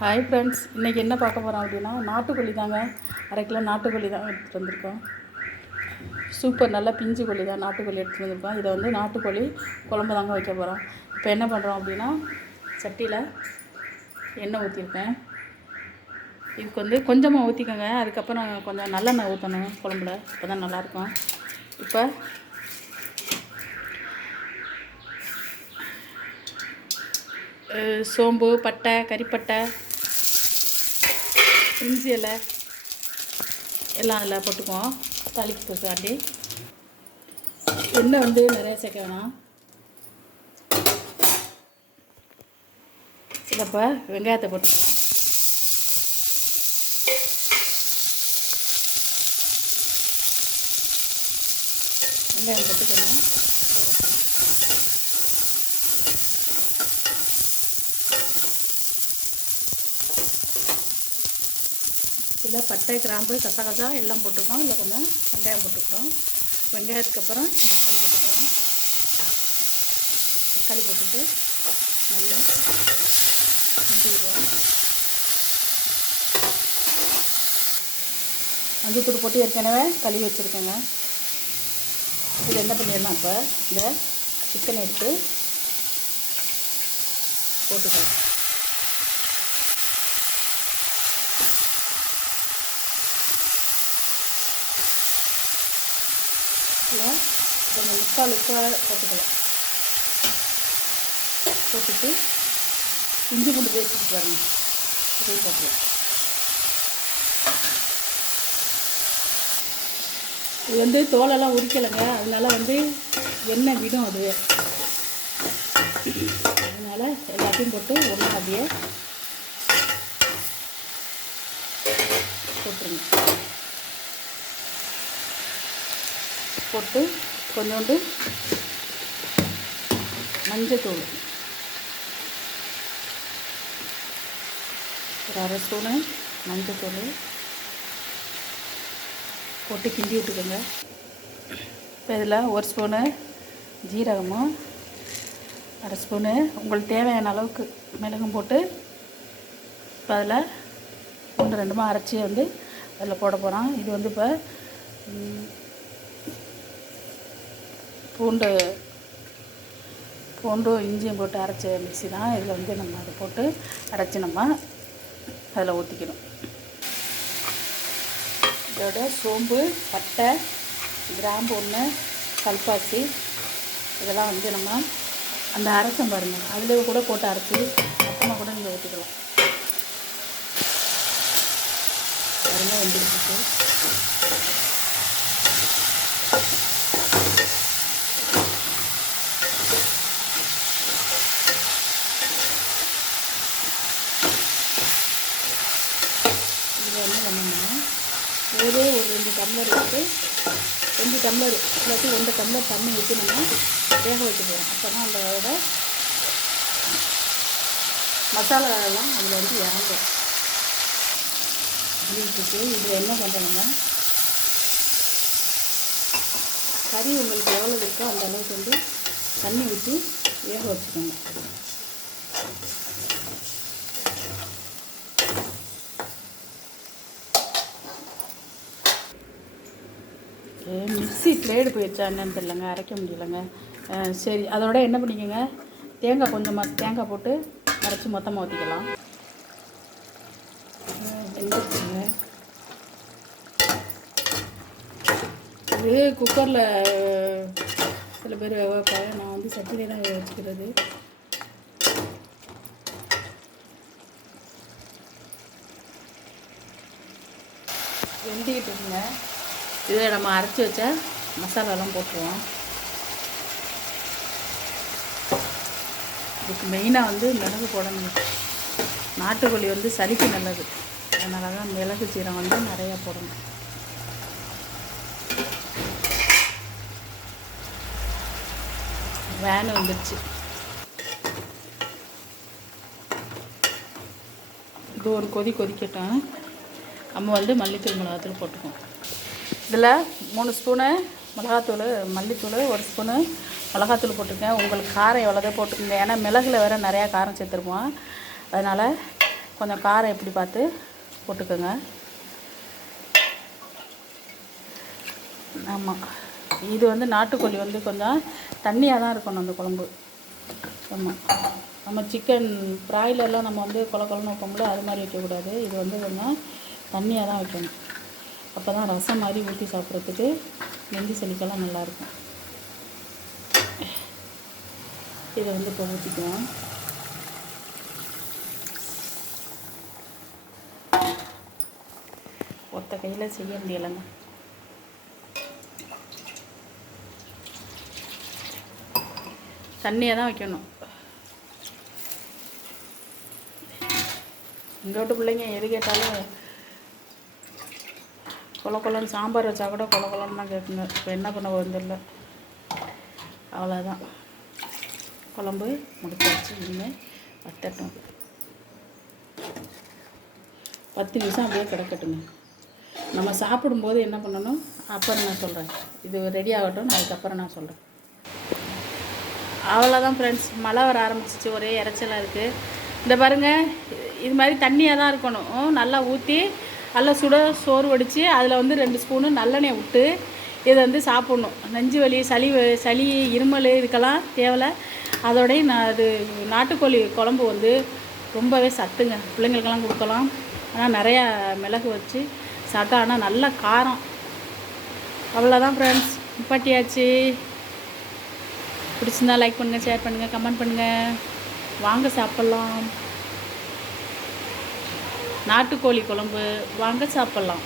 Hi friends, இன்றைக்கி என்ன பார்க்க போகிறோம் அப்படின்னா நாட்டுக்கோழி தாங்க. 1/2 கிலோ நாட்டுக்கோழி தான் எடுத்துகிட்டு வந்திருக்கோம். சூப்பர் நல்ல பிஞ்சு கோழி தான் நாட்டுக்கோழி எடுத்துகிட்டு வந்திருக்கோம். இதை வந்து நாட்டுக்கோழி குழம்பு தாங்க வைக்க போகிறோம். இப்போ என்ன பண்ணுறோம் அப்படின்னா சட்டியில் எண்ணெய் ஊற்றிருக்கேன். இதுக்கு வந்து கொஞ்சமாக ஊற்றிக்கோங்க. அதுக்கப்புறம் கொஞ்சம் நல்லெண்ணெய் ஊற்றணும் குழம்புல, இப்போ தான் நல்லாயிருக்கும். இப்போ சோம்பு, பட்டை, கறிப்பட்டை, பிரிஞ்சி இலை எல்லாம் அதில் போட்டுக்குவோம். தாளிக்கிறதுக்காண்டி எண்ணெய் வந்து நிறைய சேர்க்க வேணாம். இதில் இப்போ வெங்காயத்தை போட்டுக்கலாம். வெங்காயம் போட்டுக்கணும். இதில் பட்டை, கிராம்பு, கசகசா எல்லாம் போட்டுக்கோம். இல்லை கொஞ்சம் வெங்காயம் போட்டுக்கிறோம். வெங்காயத்துக்கு அப்புறம் தக்காளி போட்டுக்கிறோம். தக்காளி போட்டுட்டு நல்லா கிண்டி விடுவோம். மஞ்சத்தூள் போட்டு ஏற்கனவே கழுவி வச்சுருக்கேங்க. இதில் என்ன பண்ணிடலாம், இப்போ இந்த சிக்கனை எடுத்து போட்டுக்கலாம். இதில் கொஞ்சம் முக்கால் உப்பாக போட்டுக்கலாம். போட்டுட்டு இஞ்சி பூண்டு பேஸ்ட் பாருங்க, இதையும் போட்டுக்கலாம். இது வந்து தோலெல்லாம் உரிக்கலைங்க, அதனால வந்து எண்ணெய் விடும் அது. அதனால் எல்லாத்தையும் போட்டு ஒன்றா அப்படியே போட்டுருங்க. போட்டு கொஞ்சோண்டு மஞ்சத்தூள், ஒரு 1/2 ஸ்பூனு மஞ்சத்தூள் போட்டு கிண்டி விட்டுக்கோங்க. இப்போ இதில் 1 ஸ்பூனு ஜீரகமும் 1/2 ஸ்பூனு உங்களுக்கு தேவையான அளவுக்கு மிளகும் போட்டு இப்போ அதில் 1-2 அரைச்சி வந்து அதில் போட போகிறோம். இது வந்து இப்போ பூண்டும் இஞ்சியும் போட்டு அரைச்ச மிக்ஸி தான். இதில் வந்து நம்ம அதை போட்டு அரைச்சி நம்ம அதில் ஊற்றிக்கணும். இதோட சோம்பு, பட்டை, கிராம்பு 1, கல்பாசி இதெல்லாம் வந்து நம்ம அந்த அரைச்சம் பாருங்கள், அதில் கூட போட்டு அரைச்சி மொத்தமாக கூட நீங்கள் ஊற்றிக்கலாம். பாருங்கள் வெந்துருக்கு. இதில் என்ன பண்ணணும்னா ஒரே ஒரு 2 டம்ளர் எடுத்து 2 டம்ளர் இல்லாட்டி 2 டம்ளர் தண்ணி ஊற்றி நம்ம வேக வைக்க போகிறோம். அப்போ தான் அதோட மசாலாலாம் அதில் வந்து இறங்கும். அப்படின்ட்டு இதில் என்ன பண்ணுறோம்னா கறி உங்களுக்கு எவ்வளோ இருக்கோ அந்த அளவுக்கு வந்து தண்ணி ஊற்றி வேக வச்சுக்கோங்க. மிக்ஸி பிளேடு போயிடுச்சா என்னன்னு தெரியலங்க, அரைக்க முடியலைங்க. சரி, அதோட என்ன பண்ணிக்கோங்க, தேங்காய் கொஞ்சமாக தேங்காய் போட்டு அரைச்சி மொத்தமாக ஊற்றிக்கலாம். வெந்துருச்சுங்க. இது குக்கரில் சில பேர் வேக வைப்பாங்க, நான் வந்து சட்டிலே தான் வேக வச்சுக்கிறது. வெந்திக்கிட்டு இருக்குங்க. இதில் நம்ம அரைச்சி வச்ச மசாலாலாம் போட்டுருவோம். இதுக்கு மெயினாக வந்து மிளகு போடணும். நாட்டுக்கோழி வந்து சளிக்கு நல்லது, அதனால தான் மிளகு சீரகம் வந்து நிறையா போடணும். வேன் வந்துடுச்சு. இது ஒரு கொதிக்கட்டும். நம்ம வந்து மல்லித்தூள், மிளகாத்தூள் போட்டுக்குவோம். இதில் 3 ஸ்பூனு மிளகாத்தூள், மல்லித்தூள் 1 ஸ்பூனு மிளகாத்தூள் போட்டுருக்கேன். உங்களுக்கு காரம் எவ்வளோதோ போட்டுக்கோங்க. ஏன்னா மிளகுல வேறு நிறையா காரம் சேர்த்துருப்போம். அதனால் கொஞ்சம் காரம் எப்படி பார்த்து போட்டுக்கோங்க. ஆமாம், இது வந்து நாட்டுக்கோழி வந்து கொஞ்சம் தண்ணியாக தான் இருக்கணும் அந்த குழம்பு. ஆமாம், நம்ம சிக்கன் ப்ராய்லர்லாம் நம்ம வந்து கொலன்னு வைப்போம்ல, அது மாதிரி வைக்கக்கூடாது. இது வந்து கொஞ்சம் தண்ணியாக தான் வைக்கணும். அப்போ தான் ரசம் மாதிரி ஊற்றி சாப்பிட்றதுக்கு நெஞ்சு சளிக்கெல்லாம் நல்லாயிருக்கும். இதை வந்து இப்போ ஊற்றிக்குவோம். ஒத்த கையில் செய்ய முடியலைங்க. தண்ணியாக தான் வைக்கணும். எங்கள் வீட்டு பிள்ளைங்க எது கேட்டாலும் கொலன்னு சாம்பார் வச்சா கூட கொலன்னு தான் கேட்குங்க. இப்போ என்ன பண்ண போகிறதில்ல. அவ்வளோதான், குழம்பு முடிச்சாச்சு. இனிமேல் வத்தட்டும். 10 நிமிஷம் அப்படியே கிடக்கட்டுங்க. நம்ம சாப்பிடும்போது என்ன பண்ணணும் அப்புறம் நான் சொல்கிறேன். இது ரெடி ஆகட்டும், அதுக்கப்புறம் நான் சொல்கிறேன். அவ்வளோதான் ஃப்ரெண்ட்ஸ், மழை வர ஆரம்பிச்சிச்சு. ஒரே இறைச்சலாக இருக்குது. இந்த பாருங்கள், இது மாதிரி தண்ணியாக தான் இருக்கணும். நல்லா ஊற்றி நல்லா சுட சோறு வடித்து அதில் வந்து 2 ஸ்பூனு நல்லெண்ணெய் விட்டு இதை வந்து சாப்பிட்ணும். நெஞ்சு வலி, சளி, இருமல் இதுக்கெல்லாம் தேவையில்ல. அதோடய அது நாட்டுக்கோழி குழம்பு வந்து ரொம்பவே சத்துங்க. பிள்ளைங்களுக்கெல்லாம் கொடுக்கலாம். ஆனால் நிறையா மிளகு வச்சு சாப்பிட்டா, ஆனால் நல்ல காரம். அவ்வளோதான் ஃப்ரெண்ட்ஸ், நிப்பாட்டியாச்சு. பிடிச்சிருந்தா லைக் பண்ணுங்கள், ஷேர் பண்ணுங்கள், கமெண்ட் பண்ணுங்கள். வாங்க சாப்பிட்லாம். நாட்டுக்கோழி குழம்பு வாங்க சாப்பிட்லாம்.